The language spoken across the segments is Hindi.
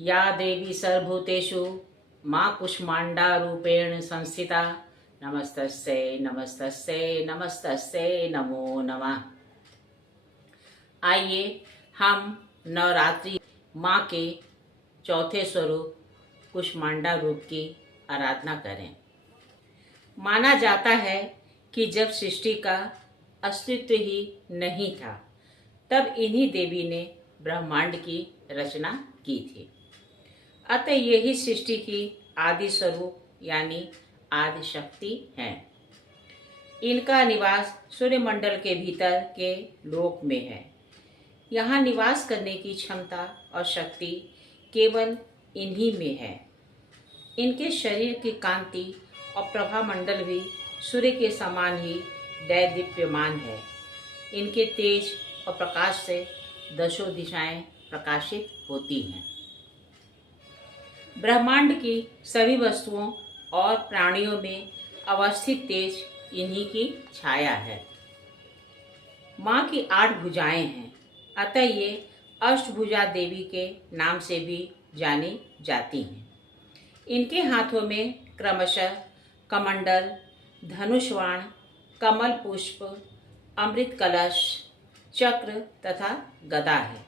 या देवी सर्वभूतेषु माँ कुष्मांडा रूपेण संस्थिता नमस्तस्यै नमस्तस्यै नमस्तस्यै नमो नमः। आइए हम नवरात्रि माँ के चौथे स्वरूप कुष्मांडा रूप की आराधना करें। माना जाता है कि जब सृष्टि का अस्तित्व ही नहीं था तब इन्हीं देवी ने ब्रह्मांड की रचना की थी। अतः यही सृष्टि की आदि स्वरूप यानी आदि शक्ति हैं। इनका निवास सूर्यमंडल के भीतर के लोक में है। यहाँ निवास करने की क्षमता और शक्ति केवल इन्हीं में है। इनके शरीर की कांति और प्रभा मंडल भी सूर्य के समान ही दैदीप्यमान है। इनके तेज और प्रकाश से दशों दिशाएं प्रकाशित होती हैं। ब्रह्मांड की सभी वस्तुओं और प्राणियों में अवस्थित तेज इन्हीं की छाया है। माँ की 8 भुजाएं हैं, अतः ये अष्टभुजा देवी के नाम से भी जानी जाती हैं। इनके हाथों में क्रमशः कमंडल, धनुष्वाण, कमल पुष्प, अमृत कलश, चक्र तथा गदा है,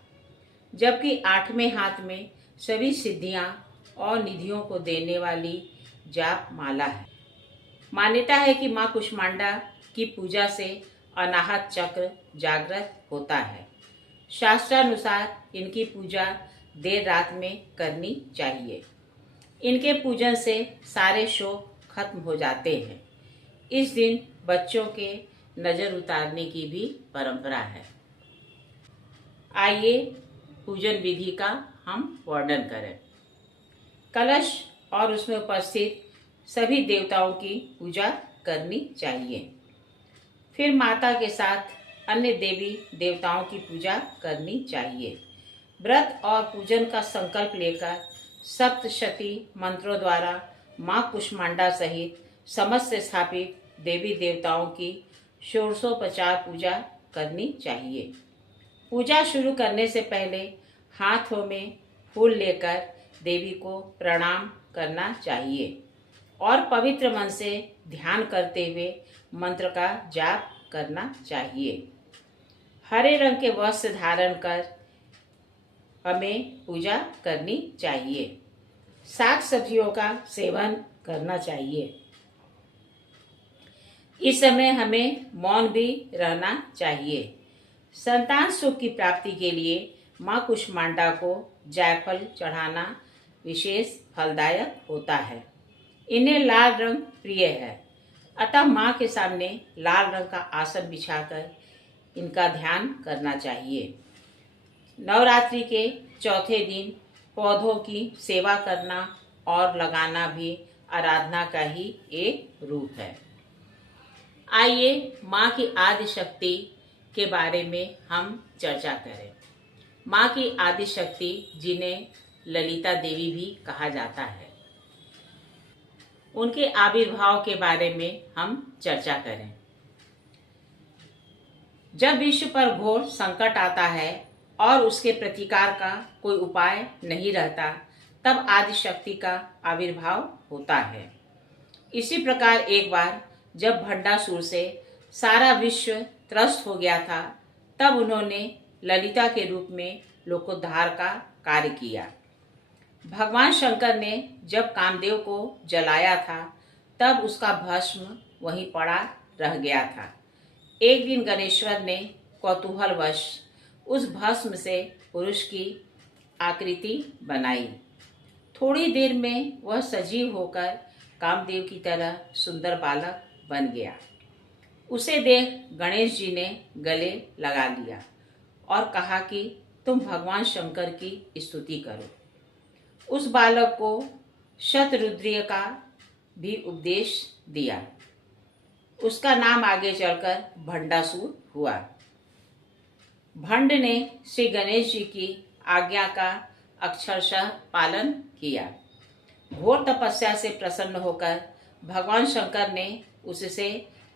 जबकि 8वें हाथ में सभी सिद्धियां और निधियों को देने वाली जाप माला है। मान्यता है कि माँ कुष्मांडा की पूजा से अनाहत चक्र जागृत होता है। शास्त्रानुसार इनकी पूजा देर रात में करनी चाहिए। इनके पूजन से सारे शोक खत्म हो जाते हैं। इस दिन बच्चों के नजर उतारने की भी परंपरा है। आइए पूजन विधि का हम वर्णन करें। कलश और उसमें उपस्थित सभी देवताओं की पूजा करनी चाहिए। फिर माता के साथ अन्य देवी देवताओं की पूजा करनी चाहिए। व्रत और पूजन का संकल्प लेकर सप्तशती मंत्रों द्वारा माँ कुष्मांडा सहित समस्त स्थापित देवी देवताओं की षोडशोपचार पूजा करनी चाहिए। पूजा शुरू करने से पहले हाथों में फूल लेकर देवी को प्रणाम करना चाहिए और पवित्र मन से ध्यान करते हुए मंत्र का जाप करना चाहिए। हरे रंग के वस्त्र धारण कर हमें पूजा करनी चाहिए। साग सब्जियों का सेवन करना चाहिए। इस समय हमें मौन भी रहना चाहिए। संतान सुख की प्राप्ति के लिए माँ कुष्मांडा को जायफल चढ़ाना विशेष फलदायक होता है। इन्हें लाल रंग प्रिय है, अतः माँ के सामने लाल रंग का आसन बिछाकर इनका ध्यान करना चाहिए। नवरात्रि के चौथे दिन पौधों की सेवा करना और लगाना भी आराधना का ही एक रूप है। आइए माँ की आदि शक्ति के बारे में हम चर्चा करें। माँ की आदि शक्ति जिन्हें ललिता देवी भी कहा जाता है, उनके आविर्भाव के बारे में हम चर्चा करें। जब विश्व पर घोर संकट आता है और उसके प्रतिकार का कोई उपाय नहीं रहता, तब आदि शक्ति का आविर्भाव होता है। इसी प्रकार एक बार जब भंडासुर से सारा विश्व त्रस्त हो गया था, तब उन्होंने ललिता के रूप में लोकोद्धार का कार्य किया। भगवान शंकर ने जब कामदेव को जलाया था, तब उसका भस्म वहीं पड़ा रह गया था। एक दिन गणेश्वर ने कौतूहलवश उस भस्म से पुरुष की आकृति बनाई। थोड़ी देर में वह सजीव होकर कामदेव की तरह सुंदर बालक बन गया। उसे देख गणेश जी ने गले लगा लिया और कहा कि तुम भगवान शंकर की स्तुति करो। उस बालक को शतरुद्रीय का भी उपदेश दिया। उसका नाम आगे चलकर भंडासुर हुआ। भंड ने श्री गणेश जी की आज्ञा का अक्षरशः पालन किया। घोर तपस्या से प्रसन्न होकर भगवान शंकर ने उससे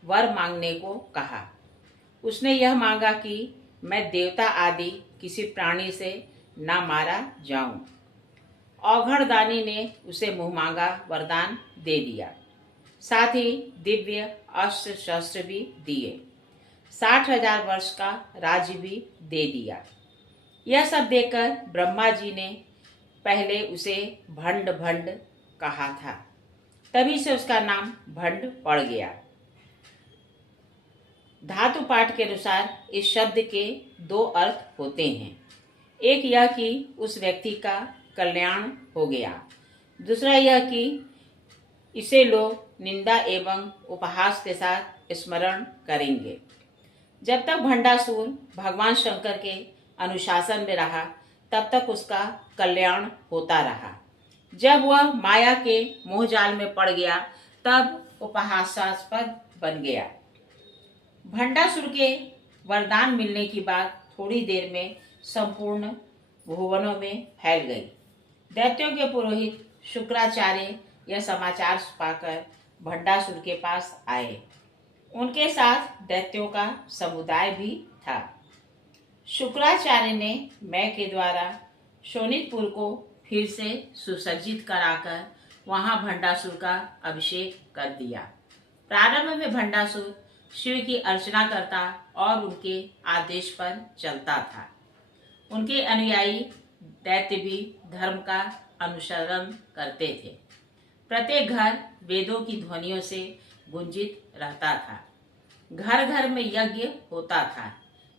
वर मांगने को कहा। उसने यह मांगा कि मैं देवता आदि किसी प्राणी से ना मारा जाऊं। औघड़दानी ने उसे मुंहमांगा वरदान दे दिया। साथ ही दिव्य अस्त्र शस्त्र भी दिए। 60,000 वर्ष का राज्य भी दे दिया। यह सब देखकर ब्रह्मा जी ने पहले उसे भंड भंड कहा था, तभी से उसका नाम भंड पड़ गया। धातु पाठ के अनुसार इस शब्द के दो अर्थ होते हैं। एक यह कि उस व्यक्ति का कल्याण हो गया, दूसरा यह कि इसे लोग निंदा एवं उपहास के साथ स्मरण करेंगे। जब तक भंडासुर भगवान शंकर के अनुशासन में रहा तब तक उसका कल्याण होता रहा। जब वह माया के मोहजाल में पड़ गया तब उपहासास्पद बन गया। भंडासुर के वरदान मिलने की बात थोड़ी देर में संपूर्ण भुवनों में फैल गई। दैत्यों के पुरोहित शुक्राचार्य यह समाचार पाकर भंडासुर के पास आए। उनके साथ दैत्यों का समुदाय भी था। शुक्राचार्य ने मैं के द्वारा शोणितपुर को फिर से सुसज्जित कराकर वहां भंडासुर का अभिषेक कर दिया। प्रारंभ में भंडासुर शिव की अर्चना करता और उनके आदेश पर चलता था। उनके अनुयायी दैत्य भी धर्म का अनुसरण करते थे। प्रत्येक घर वेदों की ध्वनियों से गुंजित रहता था। घर घर में यज्ञ होता था।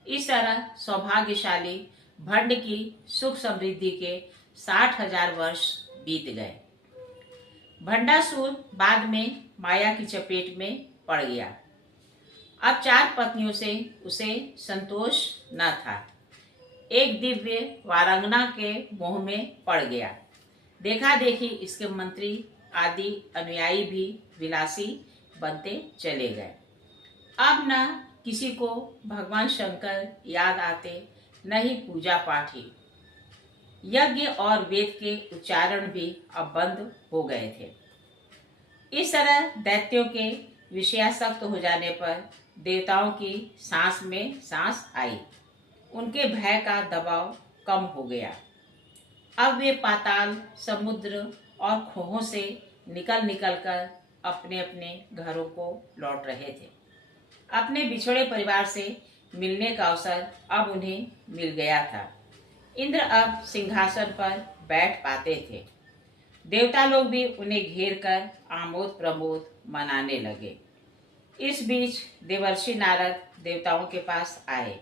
इस तरह सौभाग्यशाली भंड की सुख समृद्धि के 60,000 वर्ष बीत गए। भंडासुर बाद में माया की चपेट में पड़ गया। अब 4 पत्नियों से उसे संतोष न था। एक दिव्य वारंगना के मोह में पड़ गया। देखा देखी इसके मंत्री आदि अनुयायी भी विलासी बनते चले गए। अब न किसी को भगवान शंकर याद आते, न ही पूजा पाठ ही। यज्ञ और वेद के उच्चारण भी अब बंद हो गए थे। इस तरह दैत्यों के विषयासक्त हो जाने पर देवताओं की सांस में सांस आई। उनके भय का दबाव कम हो गया। अब वे पाताल, समुद्र और खोहों से निकल निकल कर अपने अपने घरों को लौट रहे थे। अपने बिछड़े परिवार से मिलने का अवसर अब उन्हें मिल गया था। इंद्र अब सिंहासन पर बैठ पाते थे। देवता लोग भी उन्हें घेर कर आमोद प्रमोद मनाने लगे। इस बीच देवर्षि नारद देवताओं के पास आए।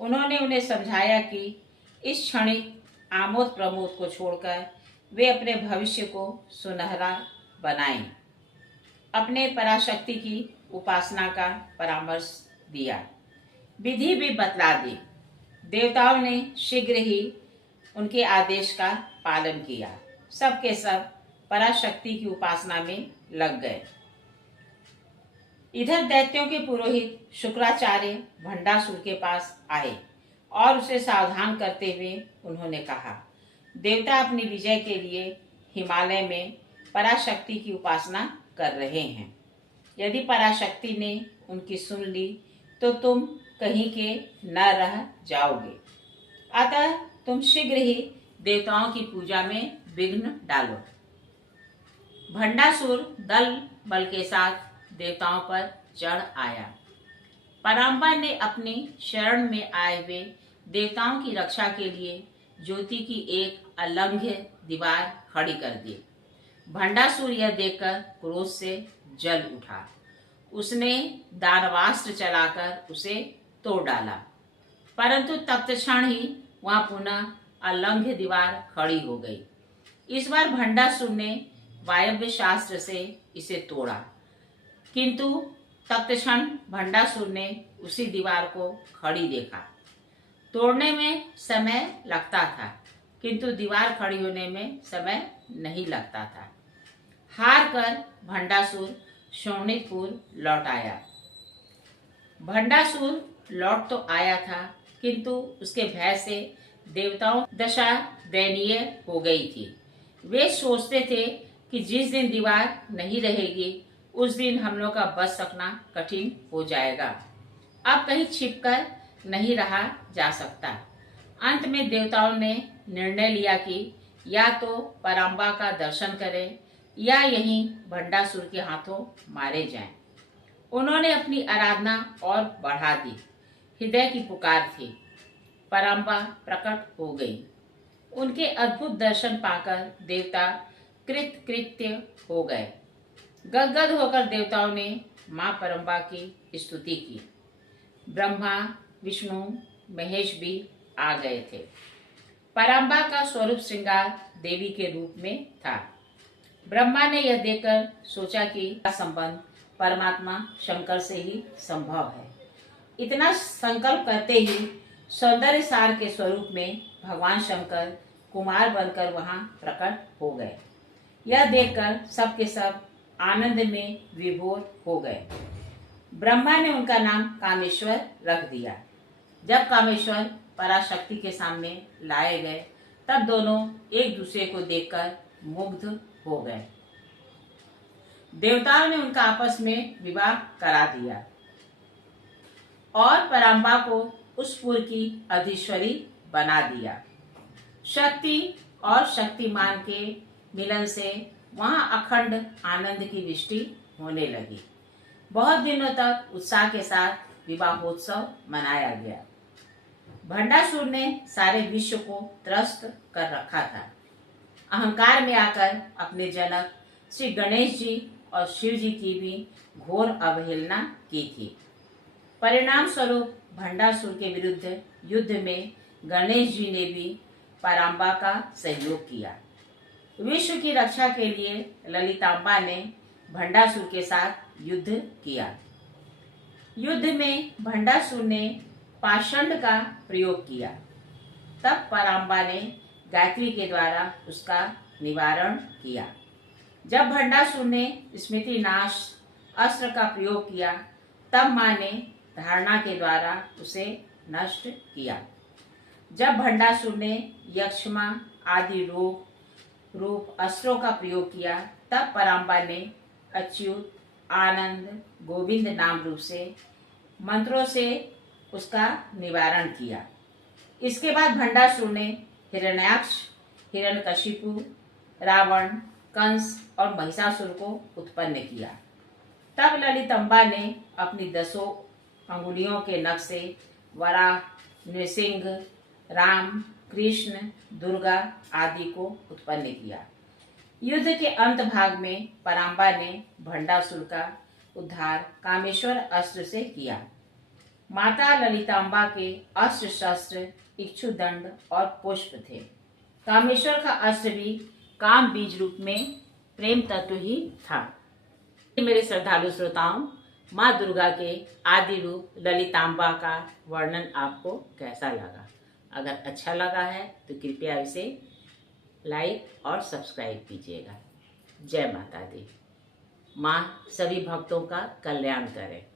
उन्होंने उन्हें समझाया कि इस क्षणिक आमोद प्रमोद को छोड़कर वे अपने भविष्य को सुनहरा बनाएं। अपने पराशक्ति की उपासना का परामर्श दिया। विधि भी बतला दी। देवताओं ने शीघ्र ही उनके आदेश का पालन किया। सब के सब पराशक्ति की उपासना में लग गए। इधर दैत्यों के पुरोहित शुक्राचार्य भंडासुर के पास आए और उसे सावधान करते हुए उन्होंने कहा, देवता अपनी विजय के लिए हिमालय में पराशक्ति की उपासना कर रहे हैं। यदि पराशक्ति ने उनकी सुन ली तो तुम कहीं के न रह जाओगे। अतः तुम शीघ्र ही देवताओं की पूजा में विघ्न डालो। भंडासुर दल बल के साथ देवताओं पर चढ़ आया। पराम्बर ने अपनी शरण में आए हुए देवताओं की रक्षा के लिए ज्योति की एक अलंघ्य दीवार खड़ी कर दी। भंडासुर यह देखकर क्रोध से जल उठा। उसने दानवास्त्र चलाकर उसे तोड़ डाला, परंतु तत्क्षण ही वहां पुनः अलंघ्य दीवार खड़ी हो गई। इस बार भंडासुर ने वायव्य शास्त्र से इसे तोड़ा, किंतु तत्क्षण भंडासुर ने उसी दीवार को खड़ी देखा। तोड़ने में समय लगता था, किंतु दीवार खड़ी होने में समय नहीं लगता था। हार कर भंडासुर शोणितपुर लौट आया। भंडासुर लौट तो आया था, किंतु उसके भय से देवताओं की दशा दयनीय हो गई थी। वे सोचते थे कि जिस दिन दीवार नहीं रहेगी उस दिन हम लोग का बच सकना कठिन हो जाएगा। अब कहीं छिपकर नहीं रहा जा सकता। अंत में देवताओं ने निर्णय लिया कि या तो पराम्बा का दर्शन करें या यहीं भंडासुर के हाथों मारे जाएं। उन्होंने अपनी आराधना और बढ़ा दी। हृदय की पुकार थी। पराम्बा प्रकट हो गई। उनके अद्भुत दर्शन पाकर देवता कृतकृत्य हो गए। गदगद होकर देवताओं ने मां पराम्बा की स्तुति की। ब्रह्मा, विष्णु, महेश भी आ गए थे। पराम्बा का स्वरूप श्रृंगार देवी के रूप में था। ब्रह्मा ने यह देखकर सोचा कि संबंध परमात्मा शंकर से ही संभव है। इतना संकल्प करते ही सौंदर्य सार के स्वरूप में भगवान शंकर कुमार बनकर वहां प्रकट हो गए। यह देखकर सब के सब आनंद में विभोर हो गए। ब्रह्मा ने उनका नाम कामेश्वर रख दिया। जब कामेश्वर पराशक्ति के सामने लाए गए तब दोनों एक दूसरे को देखकर मुग्ध हो गए। देवताओं ने उनका आपस में विवाह करा दिया और पराम्बा को उस पुर की अधीश्वरी बना दिया। शक्ति और शक्तिमान के मिलन से वहां अखंड आनंद की वृष्टि होने लगी। बहुत दिनों तक उत्साह के साथ विवाहोत्सव मनाया गया। भंडासुर ने सारे विश्व को त्रस्त कर रखा था। अहंकार में आकर अपने जनक श्री गणेश जी और शिव जी की भी घोर अवहेलना की थी। परिणाम स्वरूप भंडासुर के विरुद्ध युद्ध में गणेश जी ने भी पराम्बा का सहयोग किया। विश्व की रक्षा के लिए ललितांबा ने भंडासुर के साथ युद्ध किया। युद्ध में भंडासुर ने पाषंड का प्रयोग किया। तब पराम्बा ने गायत्री के द्वारा उसका निवारण किया। जब भंडासुर ने स्मृति नाश अस्त्र का प्रयोग किया तब मां ने धारणा के द्वारा उसे नष्ट किया। जब भंडासुर ने यक्षमा आदि रूप अस्त्रों का प्रयोग किया तब पराम्बा ने अच्युत, आनंद, गोविंद नाम रूप से मंत्रों से उसका निवारण किया। इसके बाद भंडासुर ने हिरण्याक्ष, हिरण्यकशिपु, रावण, कंस और महिषासुर को उत्पन्न किया। तब ललितंबा ने अपनी 10 अंगुलियों के नख से वराह, नृसिंह, राम, कृष्ण, दुर्गा आदि को उत्पन्न किया। युद्ध के अंत भाग में पराम्बा ने भंडासुर का उद्धार कामेश्वर अस्त्र से किया। माता ललितांबा के अस्त्र शस्त्र इक्षुदंड और पुष्प थे। कामेश्वर का अस्त्र भी काम बीज रूप में प्रेम तत्व ही था। मेरे श्रद्धालु श्रोताओं, माँ दुर्गा के आदि रूप ललितांबा का वर्णन आपको कैसा लगा? अगर अच्छा लगा है तो कृपया इसे लाइक और सब्सक्राइब कीजिएगा। जय माता दी। माँ सभी भक्तों का कल्याण करे।